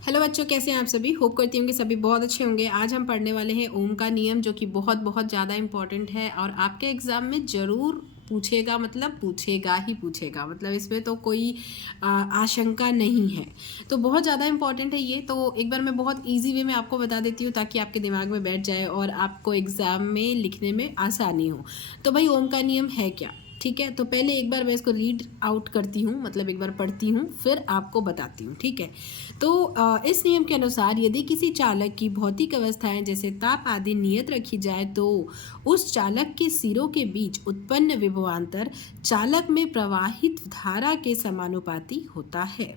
Hello बच्चों, कैसे हैं आप सभी। होप करती हूँ कि सभी बहुत अच्छे होंगे। आज हम पढ़ने वाले हैं ओम का नियम, जो कि बहुत बहुत ज़्यादा इंपॉर्टेंट है और आपके एग्ज़ाम में ज़रूर पूछेगा, मतलब पूछेगा ही पूछेगा, मतलब इसमें तो कोई आशंका नहीं है। तो बहुत ज़्यादा इंपॉर्टेंट है ये। तो एक बार मैं बहुत इजी वे में आपको बता देती हूँ ताकि आपके दिमाग में बैठ जाए और आपको एग्ज़ाम में लिखने में आसानी हो। तो भाई, ओम का नियम है क्या, ठीक है। तो पहले एक बार मैं इसको रीड आउट करती हूँ, मतलब एक बार पढ़ती हूँ, फिर आपको बताती हूँ, ठीक है। तो इस नियम के अनुसार यदि किसी चालक की भौतिक अवस्थाएं जैसे ताप आदि नियत रखी जाए तो उस चालक के सिरों के बीच उत्पन्न विभवांतर चालक में प्रवाहित धारा के समानुपाती होता है।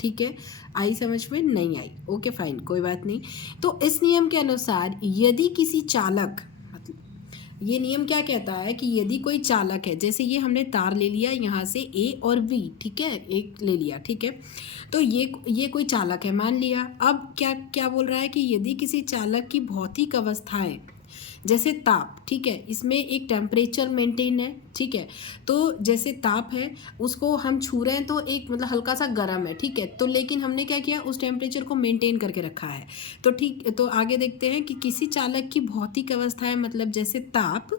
ठीक है, आई समझ में? नहीं आई? ओके फाइन, कोई बात नहीं। तो इस नियम के अनुसार यदि किसी चालक, ये नियम क्या कहता है कि यदि कोई चालक है, जैसे ये हमने तार ले लिया यहाँ से ए और बी, ठीक है, एक ले लिया, ठीक है। तो ये कोई चालक है मान लिया। अब क्या क्या बोल रहा है कि यदि किसी चालक की भौतिक अवस्थाएं जैसे ताप, ठीक है, इसमें एक टेम्परेचर मेंटेन है, ठीक है। तो जैसे ताप है, उसको हम छू रहे हैं तो एक मतलब हल्का सा गर्म है, ठीक है। तो लेकिन हमने क्या किया, उस टेम्परेचर को मेंटेन करके रखा है। तो ठीक, तो आगे देखते हैं कि किसी चालक की भौतिक अवस्थाएं मतलब जैसे ताप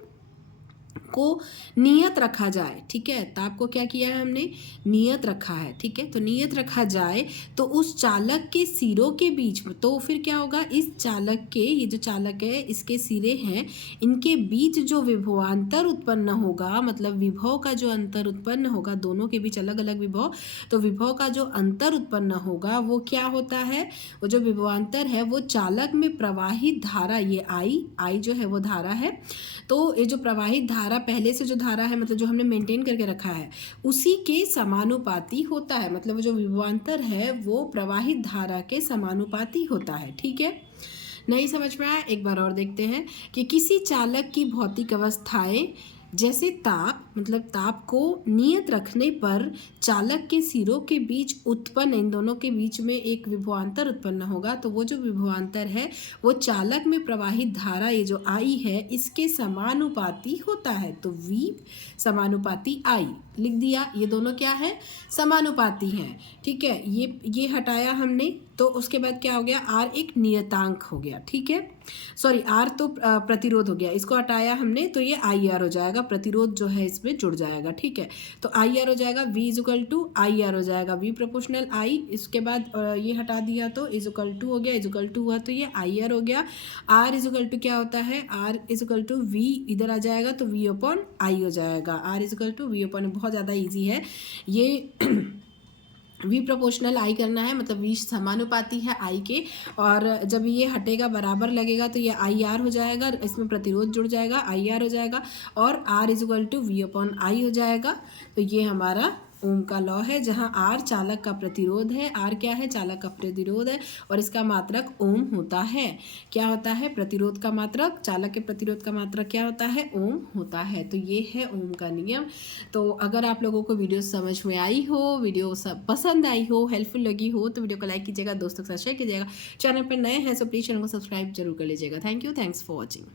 को नियत रखा जाए, ठीक है। ताप को क्या किया है हमने, नियत रखा है, ठीक है। तो नियत रखा जाए तो उस चालक के सिरों के बीच में, तो फिर क्या होगा, इस चालक के, ये जो चालक है इसके सिरे हैं, इनके बीच जो विभवांतर उत्पन्न होगा, मतलब विभव का जो अंतर उत्पन्न होगा, दोनों के बीच अलग अलग विभव, तो विभव का जो अंतर उत्पन्न होगा वो क्या होता है, वो जो विभवांतर है वो चालक में प्रवाहित धारा, ये आई जो है वो धारा है। तो ये जो प्रवाहित धारा, पहले से जो धारा है, मतलब जो हमने मेंटेन करके रखा है, उसी के समानुपाती होता है। मतलब जो विभवांतर है वो प्रवाहित धारा के समानुपाती होता है, ठीक है। नहीं समझ में आया? एक बार और देखते हैं कि किसी चालक की भौतिक अवस्थाएं जैसे ताप, मतलब ताप को नियत रखने पर चालक के सिरों के बीच उत्पन्न, इन दोनों के बीच में एक विभवांतर उत्पन्न होगा। तो वो जो विभवांतर है वो चालक में प्रवाहित धारा, ये जो आई है, इसके समानुपाती होता है। तो V समानुपाती I लिख दिया। ये दोनों क्या है, समानुपाती हैं, ठीक है। ये हटाया हमने, तो उसके बाद क्या हो गया, R एक नियतांक हो गया, ठीक है। सॉरी, R तो प्रतिरोध हो गया, इसको हटाया हमने, तो ये IR हो जाएगा, प्रतिरोध जो है इसमें जुड़ जाएगा, ठीक है। तो IR हो जाएगा V इजुकल टू IR हो जाएगा, V प्रोपोर्शनल I। इसके बाद ये हटा दिया तो इजुकल टू हो गया, इजुकल टू हुआ तो ये IR हो गया। R इजुकल टू क्या होता है, R इजुकल टू V, इधर आ जाएगा तो V अपॉन I हो जाएगा। R is equal to V upon, बहुत ज़्यादा ईजी है ये। V प्रोपोर्शनल I करना है, मतलब V समानुपाती है I के, और जब ये हटेगा बराबर लगेगा तो ये IR हो जाएगा, इसमें प्रतिरोध जुड़ जाएगा, IR हो जाएगा, और R is equal to V upon I हो जाएगा। तो ये हमारा ओम का लॉ है, जहाँ R चालक का प्रतिरोध है, R क्या है, चालक का प्रतिरोध है, और इसका मात्रक ओम होता है। क्या होता है, प्रतिरोध का मात्रक, चालक के प्रतिरोध का मात्रक क्या होता है, ओम होता है। तो ये है ओम का नियम। तो अगर आप लोगों को वीडियो समझ में आई हो, वीडियो सब पसंद आई हो, हेल्पफुल लगी हो, तो वीडियो को लाइक कीजिएगा, दोस्तों के साथ शेयर कीजिएगा। चैनल पर नए हैं तो प्लीज़ चैनल को सब्सक्राइब जरूर कर लीजिएगा। Thank you, thanks for watching.